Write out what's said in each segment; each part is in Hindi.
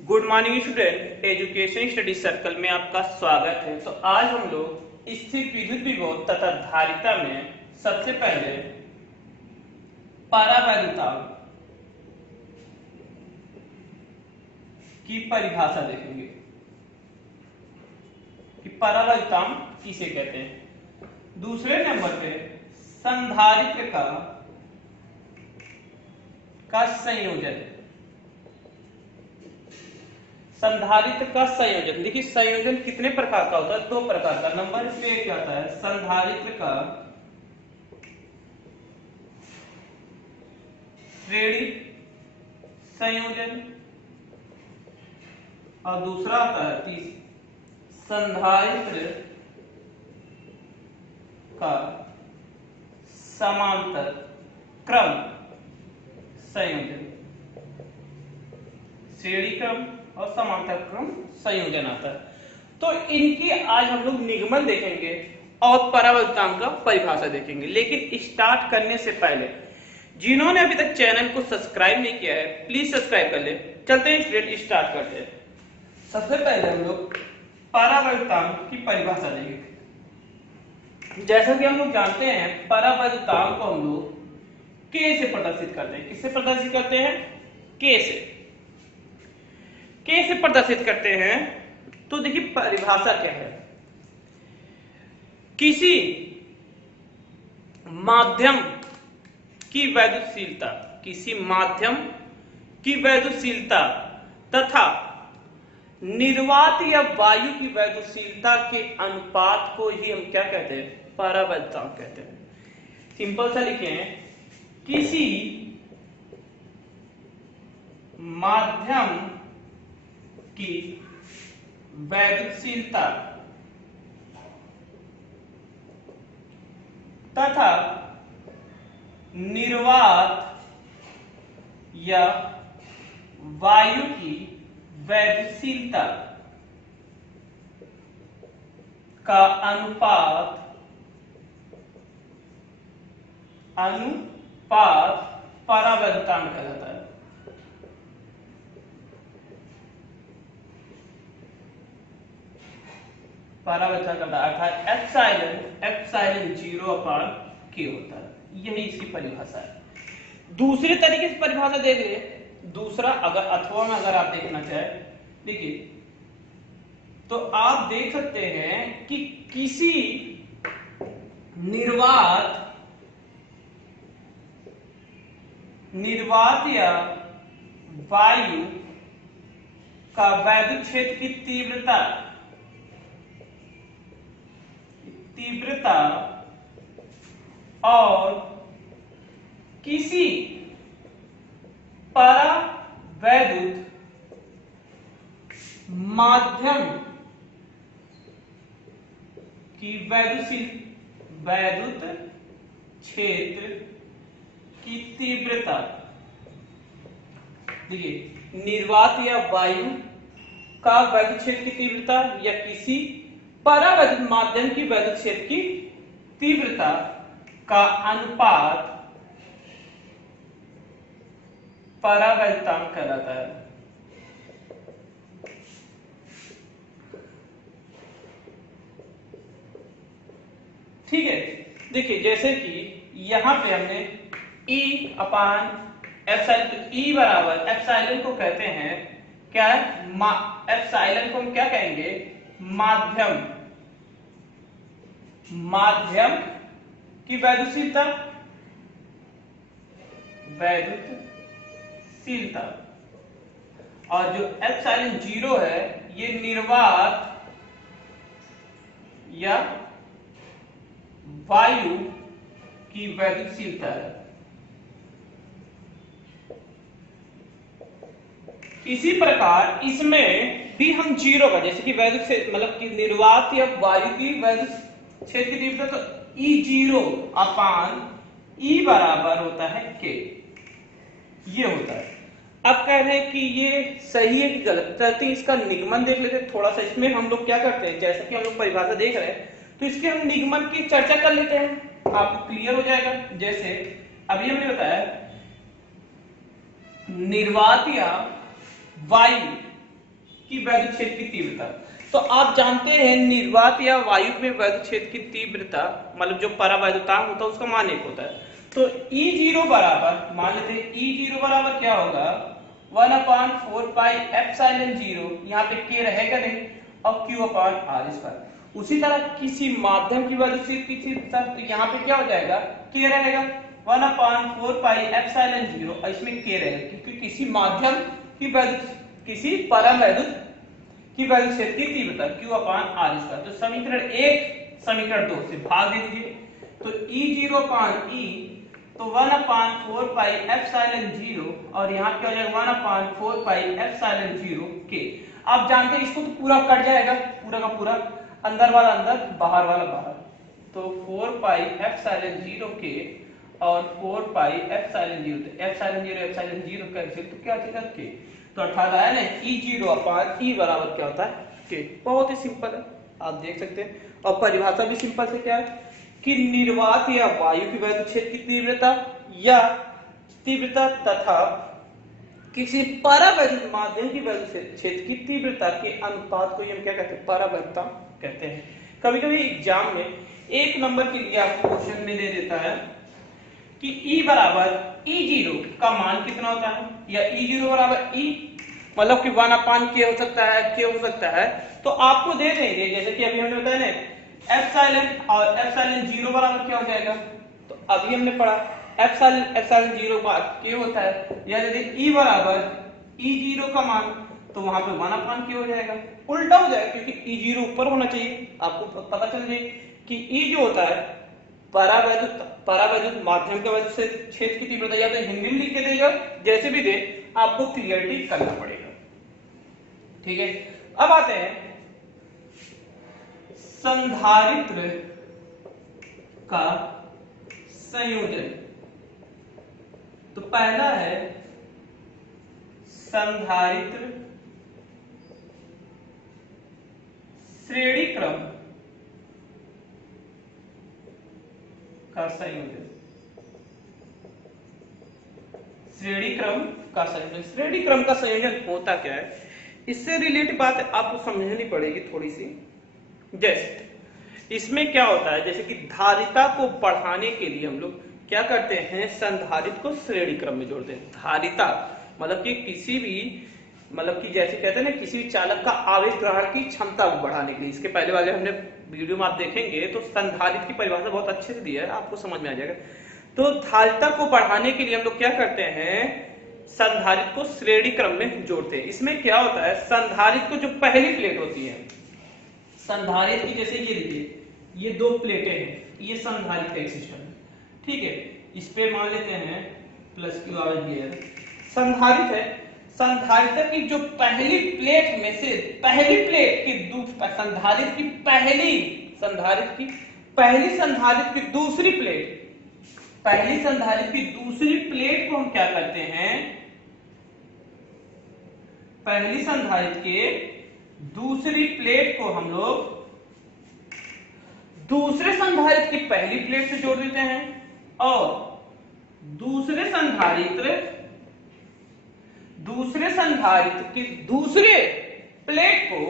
Good morning student, education study circle में आपका स्वागत है। तो आज हम लोग स्थिर विद्युत विभव तथा धारिता में सबसे पहले परावैद्युतांक की परिभाषा देखेंगे कि परावैद्युतांक किसे कहते हैं। दूसरे नंबर पे संधारित्र का संयोजन, संधारित्र का संयोजन। देखिए संयोजन कितने प्रकार का होता है? दो प्रकार का। नंबर पे क्या आता है? संधारित्र का श्रेणी संयोजन और दूसरा आता है संधारित्र का समांतर क्रम संयोजन। श्रेणी क्रम और समांतर क्रम संयोजन आता है। तो इनकी आज हम लोग निगमन देखेंगे और परावैद्युतांक का परिभाषा देखेंगे। लेकिन स्टार्ट करने से पहले जिन्होंने अभी तक चैनल को सब्सक्राइब नहीं किया है प्लीज सब्सक्राइब कर ले। चलते हैं स्टूडेंट, स्टार्ट करते हैं। सबसे पहले हम लोग परावैद्युतांक की परिभाषा देखेंगे। जैसा कि हम लोग जानते हैं परावैद्युतांक को हम लोग K से प्रदर्शित करते हैं। किससे प्रदर्शित करते हैं? K से प्रदर्शित करते हैं। तो देखिए परिभाषा क्या है? किसी माध्यम की वैद्युतशीलता, किसी माध्यम की वैद्युतशीलता तथा निर्वात या वायु की वैद्युतशीलता के अनुपात को ही हम क्या कहते हैं? परावैद्युतांक कहते हैं। सिंपल सा लिखे हैं, किसी माध्यम की वैद्युतशीलता तथा निर्वात या वायु की वैद्युतशीलता का अनुपात परावैद्युतांक कहलाता है। परावैद्युतांक का अर्थात एप्सिलॉन 0/K होता है। यही इसकी परिभाषा है। दूसरे तरीके से परिभाषा देख ले। दूसरा अगर अथवा में अगर आप देखना चाहें, देखिए तो आप देख सकते हैं कि किसी निर्वात या वायु का वैद्युत क्षेत्र की तीव्रता और किसी परावैद्युत माध्यम की वैद्युत क्षेत्र की तीव्रता, देखिए निर्वात या वायु का वैद्युत क्षेत्र की तीव्रता या किसी परावैद्युत माध्यम की वैद्युत क्षेत्र की तीव्रता का अनुपात परावैद्युतांक कहलाता है। ठीक है, देखिए जैसे कि यहां पे हमने E/एप्सिलॉन, E बराबर एप्सिलॉन को कहते हैं क्या है? एप्सिलॉन को हम क्या कहेंगे? माध्यम की वैद्युतशीलता और जो एप्सिलॉन 0 है ये निर्वात या वायु की वैद्युतशीलता है। इसी प्रकार इसमें भी हम 0 का, जैसे कि वैद्युत क्षेत्र मतलब कि निर्वात या वायु की वैद्युत क्षेत्र की तीव्रता, तो E/E बराबर होता है K। ये होता है। अब कह रहे हैं कि ये सही है कि गलत? चलते इसका निगमन देख लेते हैं थोड़ा सा। इसमें हम लोग क्या करते हैं, जैसा कि हम लोग परिभाषा देख रहे हैं तो इसके हम निगमन की चर्चा कर लेते हैं, आपको क्लियर हो जाएगा। जैसे अभी हमने बताया निर्वात या वायु की वैद्युत क्षेत्र की तीव्रता। तो आप जानते हैं निर्वात या वायु में वैद्युत क्षेत्र की तीव्रता मतलब जो परावैद्युतांक होता है उसका मान 1 होता है। तो E0 बराबर मान लेते हैं E0 बराबर क्या होगा 1/4 पाई एप्सिलॉन 0, यहाँ पे K रहेगा नहीं और Q/R²। उसी तरह किसी माध्यम की वैद्युत क्षेत्र की तीव्रता तो यहाँ पे क्या हो जाएगा K रहेगा 1/4 पाई एप्सिलॉन 0 और इसमें K रहेगा क्योंकि किसी माध्यम की वैद्युत किसी परवैद्युत की वैद्युत क्षेत्र की तीव्रता Q/R²। तो समीकरण 1 समीकरण 2 से भाग दे दीजिए तो E0/E तो 1/4 पाई एप्सिलॉन 0 और यहाँ पे हो जाएगा 1/4 पाई एप्सिलॉन 0 K। आप जानते हैं इसको तो पूरा कट जाएगा, पूरा का पूरा, अंदर वाला अंदर बाहर वाला बाहर, तो 4 पाई एप्सिलॉन 0 K और 4 पाई एप्सिलॉन 0, तो एप्सिलॉन 0 कैंसिल तो क्या बचेगा K। तो अर्थात आया ना E0/E बराबर क्या होता है K। बहुत ही सिंपल है, आप देख सकते हैं। और परिभाषा भी सिंपल से क्या है कि निर्वात या वायु की वैद्युत क्षेत्र की तीव्रता तथा किसी परावैद्युत माध्यम की वैद्युत क्षेत्र की तीव्रता के अनुपात को हम क्या कहते हैं परावैद्युता कहते हैं। कभी कभी एग्जाम में 1 नंबर के लिए आपको क्वेश्चन में दे देता है कि E बराबर E0 का मान कितना होता है या E0 बराबर E मतलब कि 1/K हो सकता है, K हो सकता है। तो आपको दे देंगे जैसे कि अभी हमने बताया ना एप्सिलॉन और एप्सिलॉन 0 बराबर क्या हो जाएगा, तो अभी हमने पढ़ा एप्सिलॉन 0 बात K होता है या यदि E बराबर E0 का मान तो वहां पे 1/K हो जाएगा, उल्टा हो जाएगा क्योंकि E0 ऊपर होना चाहिए। आपको पता चल जाए कि E जो होता है परावैद्युत माध्यम के वैद्युत क्षेत्र की तीव्रता या तो हिंदी में लिख के देगा, जैसे भी दे आपको क्लियरली करना पड़ेगा। ठीक है, अब आते हैं संधारित्र का संयोजन। तो पहला है संधारित्र श्रेणी क्रम का संयोजन। श्रेणी क्रम का संयोजन, श्रेणी क्रम का संयोजन होता क्या है, इससे रिलेटेड बात आपको समझनी पड़ेगी थोड़ी सी। जैसे इसमें क्या होता है, जैसे कि धारिता को बढ़ाने के लिए हम लोग क्या करते हैं संधारित्र को श्रेणी क्रम में जोड़ते हैं। धारिता मतलब कि किसी भी मतलब कि जैसे कहते हैं ना किसी चालक का आवेश ग्रहण की क्षमता को बढ़ाने के लिए, इसके पहले वाले हमने वीडियो में आप देखेंगे तो संधारित्र की परिभाषा बहुत अच्छे से दी है, आपको समझ में आ जाएगा। तो धारिता को बढ़ाने के लिए हम लोग क्या करते हैं संधारित्र को श्रेणी क्रम में जोड़ते हैं। इसमें क्या होता है संधारित्र को जो पहली प्लेट होती है संधारित्र की, जैसे ये देखिए ये 2 प्लेटें हैं, ये संधारित्र का एक सिस्टम है। ठीक है, इस पे मान लेते हैं प्लस Q आवेश दिया है, संधारित्र है। संधारित्र की जो पहली प्लेट में से पहली प्लेट की संधारित्र की दूसरी प्लेट, पहली संधारित्र की दूसरी प्लेट को हम क्या करते हैं, पहली संधारित्र के दूसरी प्लेट को हम लोग दूसरे संधारित्र की पहली प्लेट से जोड़ देते हैं और दूसरे संधारित्र की दूसरे प्लेट को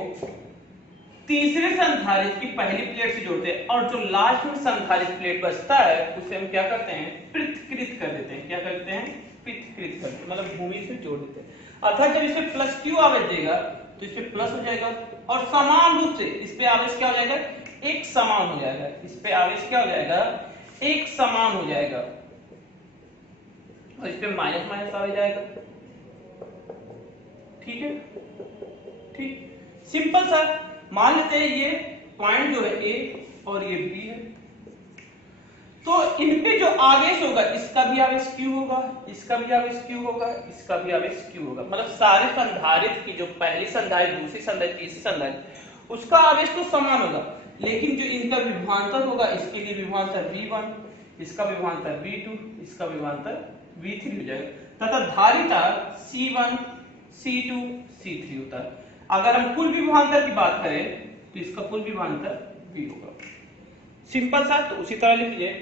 तीसरे संधारित्र की पहली प्लेट से जोड़ते हैं और जो लास्ट में संधारित्र प्लेट बचता है उसे हम क्या करते हैं पृथक्कृत कर देते हैं। क्या करते हैं पृथक्कृत करते हैं, मतलब भूमि से जोड़ देते हैं। अर्थात जब इसमें प्लस Q आवेश देगा तो इस पे प्लस हो जाएगा और समान रूप से इस पे आवेश क्या हो जाएगा एक समान हो जाएगा, इस पे आवेश क्या हो जाएगा एक समान हो जाएगा और इस पे माइनस माइनस आ जाएगा। ठीक है, ठीक सिंपल सा मान लेते हैं ये पॉइंट जो है A और ये B है, तो इनपे जो आवेश होगा इसका भी आवेश Q होगा, इसका भी आवेश Q होगा, इसका भी आवेश Q होगा। मतलब सारे संधारित्र की जो पहली संधारित्र दूसरी संधारित्र तीसरी संधारित्र उसका आवेश तो समान होगा, लेकिन जो इनका विभवांतर होगा इसके लिए विभवांतर V1, इसका विभवांतर V2, इसका विभवांतर V3 हो जाएगा तथा धारिता C1 C2 C3 होता है। अगर हम कुल विभवांतर की बात करें तो इसका कुल विभवांतर V होगा। सिंपल सा, तो उसी तरह लिख लीजिए।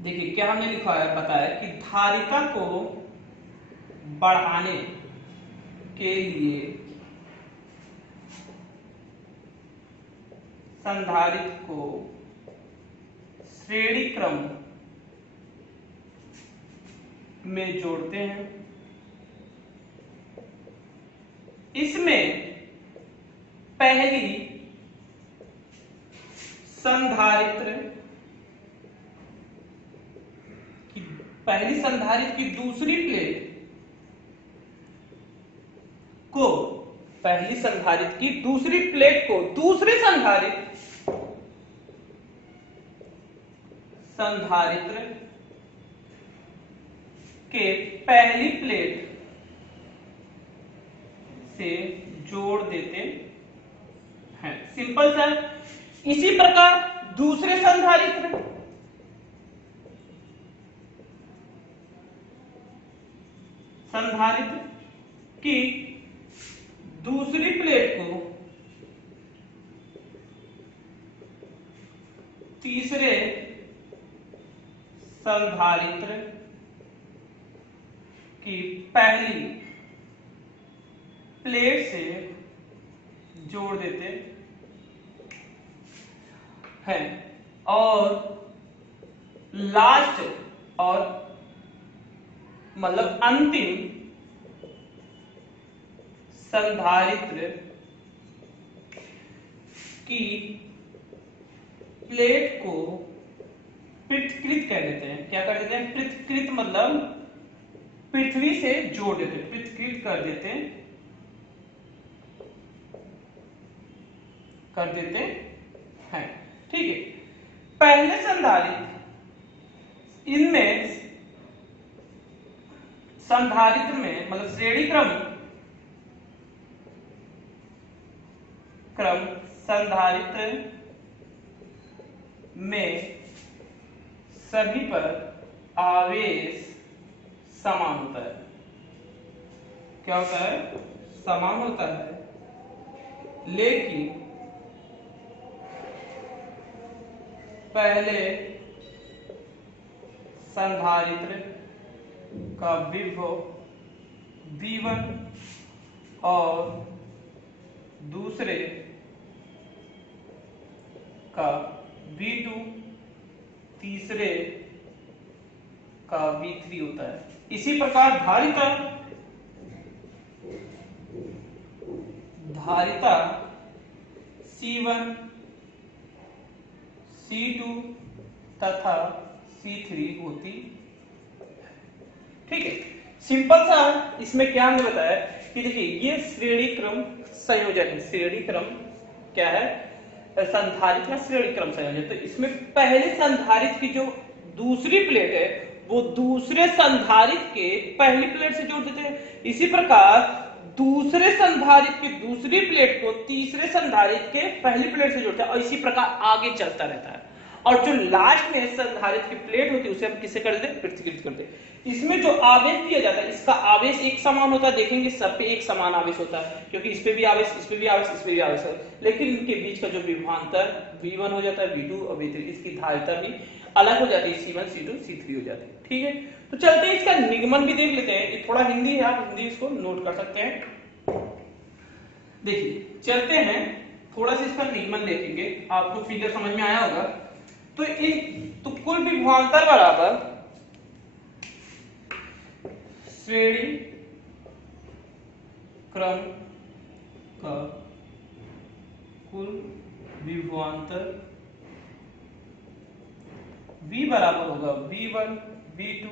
देखिए क्या हमने लिखा है बताया कि धारिता को बढ़ाने के लिए संधारित्र को श्रेणी क्रम में जोड़ते हैं। इसमें पहली संधारित्र की दूसरी प्लेट को दूसरे संधारित्र के पहली प्लेट से जोड़ देते हैं। सिंपल सा। इसी प्रकार दूसरे संधारित्र की दूसरी प्लेट को तीसरे संधारित्र की पहली प्लेट से जोड़ देते हैं और लास्ट और मतलब अंतिम संधारित्र की प्लेट को पृथक्कृत कह देते हैं। क्या कर देते हैं? पृथक्कृत मतलब पृथ्वी से जोड़ देते, पृथक्कृत कर देते हैं। ठीक है। पहले संधारित्र इनमें संधारित्र में मतलब श्रेणी क्रम संधारित्र में सभी पर आवेश समान होता है। क्या होता है? समान होता है। लेकिन पहले संधारित्र का विभव V1 और दूसरे का V2, तीसरे का V3 होता है। इसी प्रकार धारिता C1, C2 तथा C3 होती। ठीक है। सिंपल सा। इसमें क्या हमने बताया कि देखिए ये श्रेणी क्रम संयोजन है। श्रेणी क्रम क्या है? संधारित्र का श्रेणी क्रम संयोजन। तो इसमें पहले संधारित्र की जो दूसरी प्लेट है वो दूसरे संधारित्र के पहली प्लेट से जोड़ देते हैं। इसी प्रकार दूसरे संधारित्र की दूसरी प्लेट को तीसरे संधारित्र के पहली प्लेट से जोड़ते हैं और इसी प्रकार आगे चलता रहता है। और जो लास्ट में संधारित्र की प्लेट होती है उसे हम किससे कर देते हैं? पृथक्कृत कर देते हैं। इसमें जो आवेश दिया जाता है इसका आवेश एक समान होता है। देखेंगे सब पे एक समान आवेश होता है क्योंकि इस पे भी आवेश, इस पे भी आवेश, इस पे भी आवेश है। लेकिन इनके बीच का जो विभवांतर V1 हो जाता है, V2 और V3, इसकी धारिता भी अलग हो जाती है। C1, C2, C3 हो जाती है। ठीक है। तो चलते हैं इसका निगमन भी देख लेते हैं। ये थोड़ा हिंदी है, आप हिंदी इसको नोट कर सकते हैं। देखिए चलते हैं थोड़ा सा इसका निगमन देखेंगे, आपको फिगर समझ में आया होगा। तो कुल विभवांतर बराबर श्रेणी क्रम का कुल विभवांतर V बराबर होगा V1, V2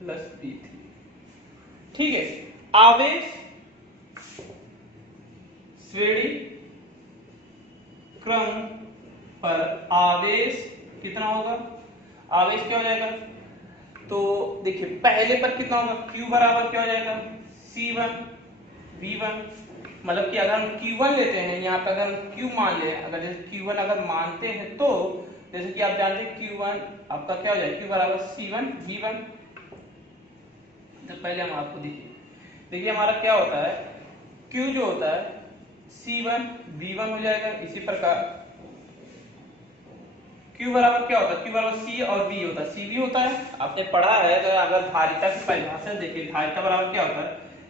प्लस V3। ठीक है। आवेश श्रेणी क्रम पर आवेश कितना होगा? आवेश क्या हो जाएगा? तो देखिए पहले पर कितना होगा? Q बराबर क्या हो जाएगा? C1 V1। मतलब कि अगर हम Q1 लेते हैं, यहाँ पे अगर हम Q मान ले, अगर जैसे Q1 अगर मानते हैं तो जैसे कि आप जानते हैं Q1 आपका क्या हो जाएगा? Q बराबर C1 V1। तो पहले हम आपको देखिए हमारा क्या होता है? Q जो होता है C1 V1 हो जाएगा। इसी प्रकार Q बराबर क्या होता है? Q बराबर C और V होता है, CV होता है। आपने पढ़ा है। अगर धारिता की परिभाषा देखिए, धारिता बराबर क्या होता है?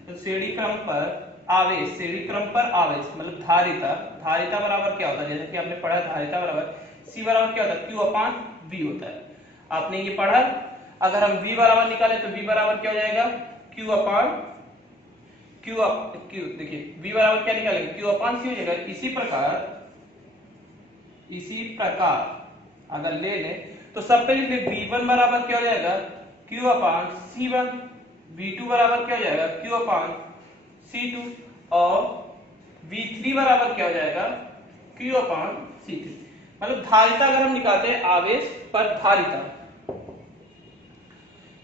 तो श्रेणी क्रम पर आवेश, श्रेणी क्रम पर आवेश मतलब धारिता, धारिता बराबर क्या होता है, जैसे कि आपने पढ़ा धारिता बराबर C बराबर क्या होता है, Q अपान V होता है, आपने ये पढ़ा। अगर हम V बराबर निकाले तो V बराबर क्या हो जाएगा, Q अपान Q देखिए V बराबर क्या निकालेंगे, Q अपान C हो जाएगा। इसी प्रकार अगर ले लें तो सबसे पहले V1 बराबर क्या हो जाएगा, Q अपान C1, V2 बराबर क्या हो जाएगा, Q अपान C2 और V3 बराबर क्या हो जाएगा, Q अपान C3। मतलब धारिता अगर हम निकालते हैं आवेश पर धारिता,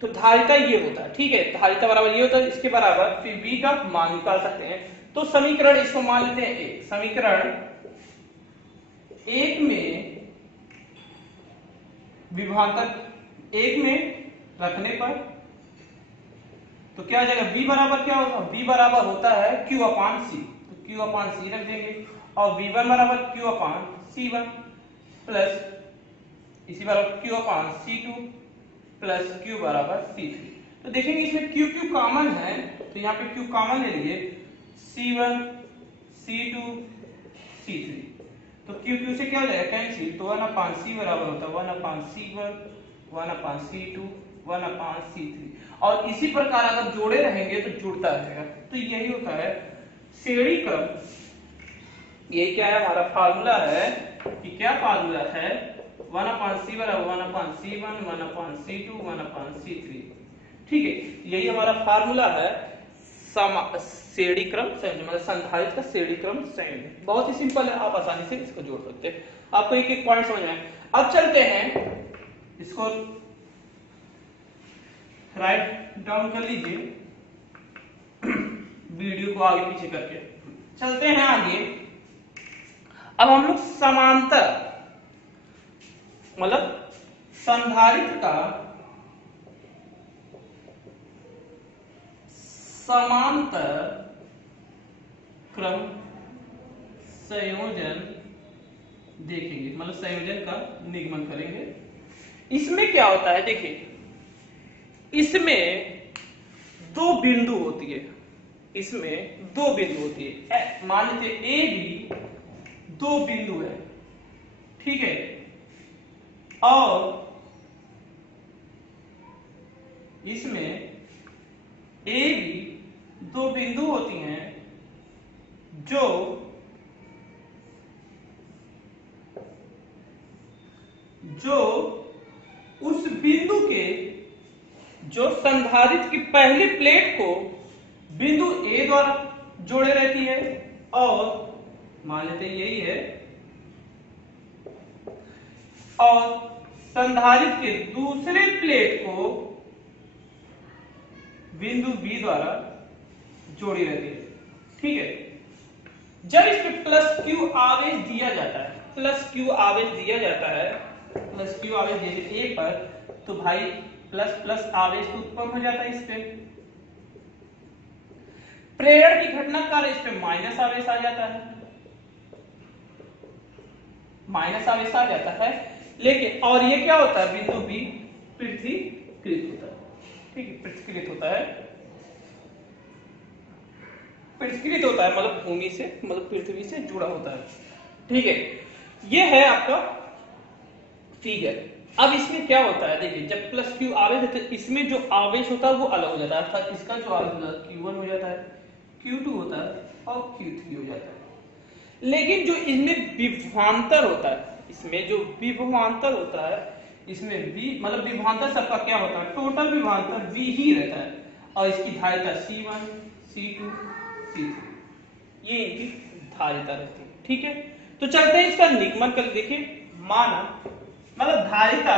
तो धारिता ये होता है, ठीक है, धारिता बराबर ये होता है, इसके बराबर फिर V का मान निकाल सकते हैं। तो समीकरण इसको मान लेते हैं एक, समीकरण एक में विभवांतर एक में रखने पर तो क्या आ जाएगा, V बराबर क्या होगा, V बराबर होता है Q अपान C, तो Q अपान C रख देंगे और V1 बराबर Q अपान C1 प्लस इसी बराबर Q अपान C2 प्लस Q बराबर C3। तो देखेंगे इसमें Q Q कॉमन है तो यहाँ पे Q कॉमन ले लीजिए, C1 C2 C3, तो Q Q से क्या हो जाएगा कैंसिल, तो 1 अपान C बराबर होता है 1 अपान C1 1 अपान C2 1 अपान C3। और इसी प्रकार अगर जोड़े रहेंगे तो जुड़ता रहेगा। तो यही होता है श्रेणी क्रम, यही क्या है हमारा फार्मूला है कि क्या फार्मूला है, 1 अपान C बराबर 1 अपान C1 1 अपान C2 1 अपान C3, ठीक है, यही हमारा फार्मूला है श्रेणी क्रम संयोजन, मतलब संधारित्र का श्रेणी क्रम संयोजन। बहुत ही सिंपल है, आप आसानी से इसको जोड़ सकते हैं। आपको एक एक पॉइंट समझ आए। अब चलते हैं, इसको राइट डाउन कर लीजिए वीडियो को आगे पीछे करके। चलते हैं आगे। अब हम लोग समांतर मतलब संधारित्र का समांतर क्रम संयोजन देखेंगे, मतलब संयोजन का निगमन करेंगे। इसमें क्या होता है, देखिए इसमें दो बिंदु होती है, इसमें दो बिंदु होती है, मान लीजिए ए बी दो बिंदु है, ठीक है, और इसमें ए बी दो बिंदु होती हैं जो उस बिंदु के जो संधारित्र की पहली प्लेट को बिंदु ए द्वारा जोड़े रहती है, और मान लेते यही है, और संधारित्र के दूसरे प्लेट को बिंदु बी द्वारा जोड़ी रहती है, ठीक है। जब इस पे प्लस क्यू आवेश दिया जाता है, प्लस क्यू आवेश दिया जाता है, प्लस क्यू आवेश दिए ए पर, तो भाई प्लस प्लस आवेश तो उत्पन्न हो जाता है इस पे, प्रेरण की घटना कार्य इस पे माइनस आवेश आ जाता है, माइनस आवेश आ जाता है, लेकिन और ये क्या होता है, बिंदु बी पृथ्वीकृत होता है, ठीक है, पृथ्वीकृत होता है, पृथ्वीकृत होता है मतलब भूमि से, मतलब पृथ्वी से जुड़ा होता है, ठीक है। ये है आपका फिगर। अब इसमें क्या होता है, देखिए जब प्लस क्यू आवेश है तो इसमें जो आवेश होता है वो अलग हो जाता है, अर्थात इसका जो आवेश होता है Q1 हो जाता है, Q2 होता है और Q3 हो जाता है। लेकिन जो इसमें विभवांतर होता है, इसमें जो विभवांतर होता है, इसमें V मतलब विभवांतर सबका क्या होता है, टोटल विभवांतर V ही रहता है, और इसकी धारिता C1 C2 C3 ये इनकी धारिता रहती है, ठीक है। तो चलते हैं इसका निगमन कर, देखिए माना मतलब धारिता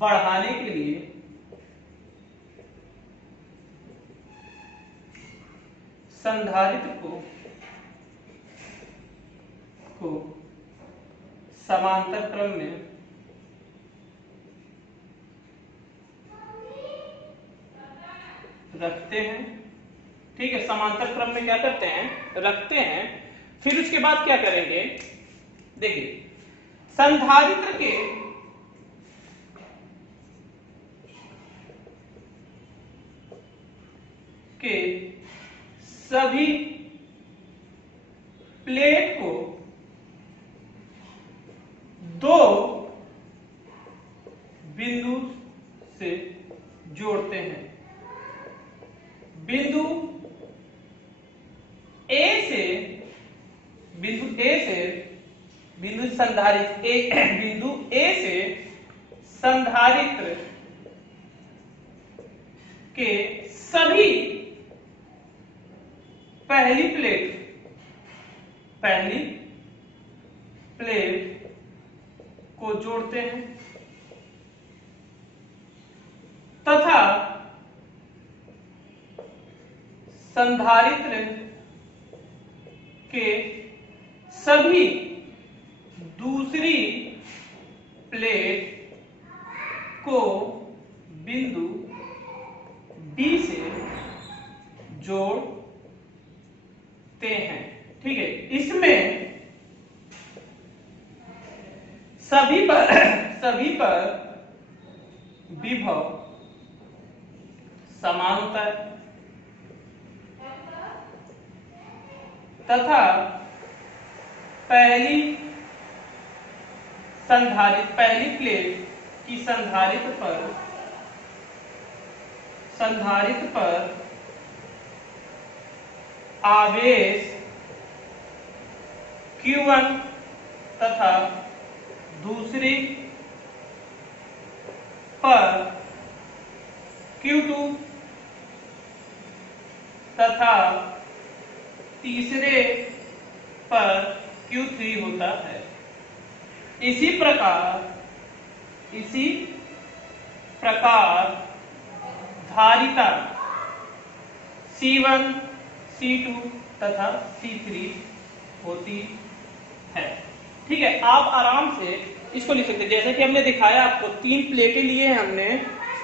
बढ़ाने के लिए संधारित्र को समांतर क्रम में रखते हैं, ठीक है, समांतर क्रम में क्या करते हैं, रखते हैं। फिर उसके बाद क्या करेंगे, देखिए संधारित्र के सभी प्लेट को दो बिंदु से जोड़ते हैं। बिंदु ए से संधारित्र के सभी पहली प्लेट को जोड़ते हैं तथा संधारित्र के सभी दूसरी प्लेट को बिंदु डी से जोड़ते हैं। ठीक है, इसमें सभी पर विभव समान होता है तथा पहली प्लेट की संधारित्र पर आवेश Q1 तथा दूसरी पर Q2 तथा तीसरे पर Q3 होता है। इसी प्रकार धारिता C1, C2 तथा C3 होती है। ठीक है, आप आराम से इसको लिख सकते हैं। जैसे कि हमने दिखाया आपको 3 प्लेटें लिए हैं हमने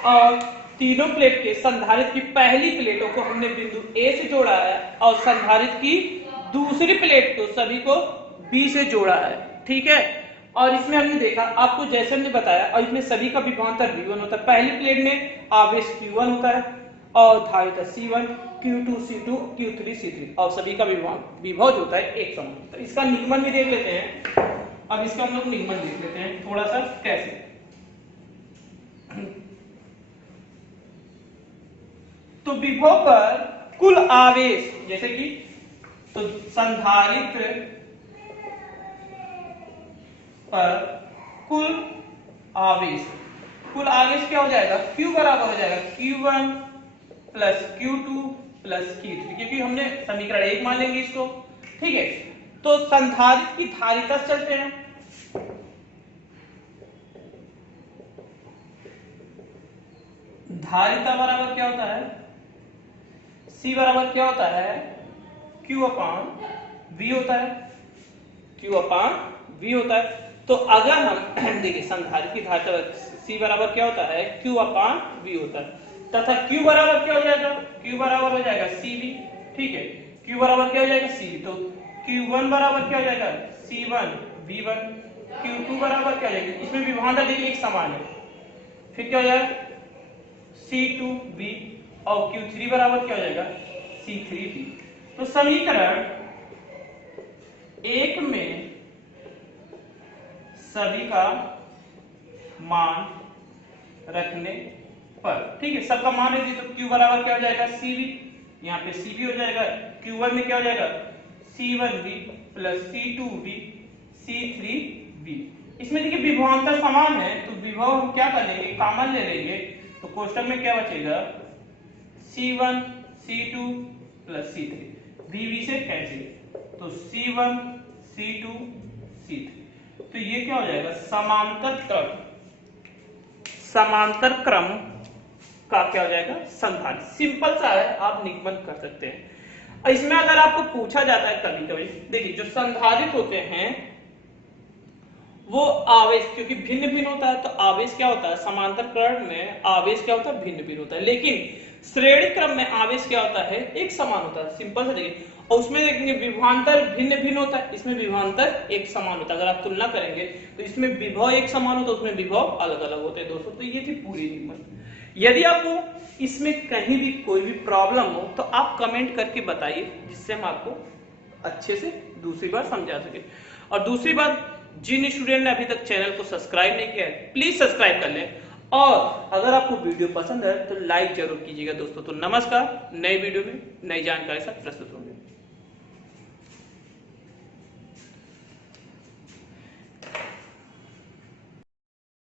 और तीनों प्लेट के संधारित्र की पहली प्लेटों को हमने बिंदु A से जोड़ा है और संधारित्र की दूसरी प्लेट को सभी को B से जोड़ा है। ठीक है, और इसमें हमने देखा आपको जैसे हमने बताया और इसमें सभी का विभवांतर V1 होता है। पहली प्लेट में आवेश Q1 होता है और धारिता C1, Q2, C2, Q3, C3 और सभी का विभव जो होता है एक समान होता है। इसका निगमन भी देख लेते हैं। अब इसका हम लोग निगमन देख लेते हैं थोड़ा सा कैसे। तो विभव पर कुल आवेश जैसे कि तो संधारित्र पर कुल आवेश क्या हो जाएगा? Q बराबर हो जाएगा Q1 plus Q2 plus Q3, क्योंकि हमने समीकरण 1 मान लेंगे इसको। ठीक है, तो संधारित्र की धारिता से चलते हैं। धारिता बराबर क्या होता है? C बराबर क्या होता है? Q अपान V होता है। Q अपान V होता है। तो अगर हम देखिए संधारित्र की धारिता C बराबर क्या होता है? Q अपान V होता है तथा Q बराबर क्या हो जाएगा? Q बराबर हो जाएगा CV। ठीक है, Q बराबर क्या हो जाएगा? CV। तो Q1 बराबर क्या हो जाएगा? C1 V1। Q2 बराबर क्या हो जाएगा? इसमें विभवांतर देखिए एक समान है। फिर क्या हो जाएगा? C2 V और Q3 बराबर क्या हो जाएगा? C3 V। तो समीकरण 1 में सभी का मान रखने पर, ठीक है, सबका मान रख दिए तो Q बराबर क्या हो जाएगा? CV। यहाँ पे CV हो जाएगा। Q1 में क्या हो जाएगा? C1V plus C2V C3V। इसमें देखिए विभवांतर समान है तो विभव हम क्या कर लेंगे? कॉमन ले लेंगे। तो कोष्टक में क्या बचेगा? C1 C2 plus C3। V से कैंसिल, तो C1 C2 C3। तो ये क्या हो जाएगा? समांतर क्रम का क्या हो जाएगा? संधारित्र। सिंपल सा है, आप निगमन कर सकते हैं। इसमें अगर आपको पूछा जाता है कभी कभी, देखिए जो संधारित्र होते हैं वो आवेश क्योंकि भिन्न भिन्न होता है तो आवेश क्या होता है? समांतर क्रम में आवेश क्या होता है? भिन्न भिन्न होता है। लेकिन श्रेणी क्रम में आवेश क्या होता है? एक समान होता है। सिंपल सा देखिए, और उसमें देखेंगे विभवांतर भिन्न भिन्न होता है, इसमें विभवांतर एक समान होता है। अगर आप तुलना करेंगे तो इसमें विभव एक समान होता है, उसमें विभव अलग अलग होते हैं दोस्तों। तो ये थी पूरी निगमन। यदि आपको इसमें कहीं भी कोई भी प्रॉब्लम हो तो आप कमेंट करके बताइए, जिससे हम आपको अच्छे से दूसरी बार समझा सके। और दूसरी बात, जिन स्टूडेंट ने अभी तक चैनल को सब्सक्राइब नहीं किया है प्लीज सब्सक्राइब कर लें, और अगर आपको वीडियो पसंद है तो लाइक जरूर कीजिएगा दोस्तों। तो नमस्कार, नई वीडियो में नई जानकारी के साथ प्रस्तुत हूँ।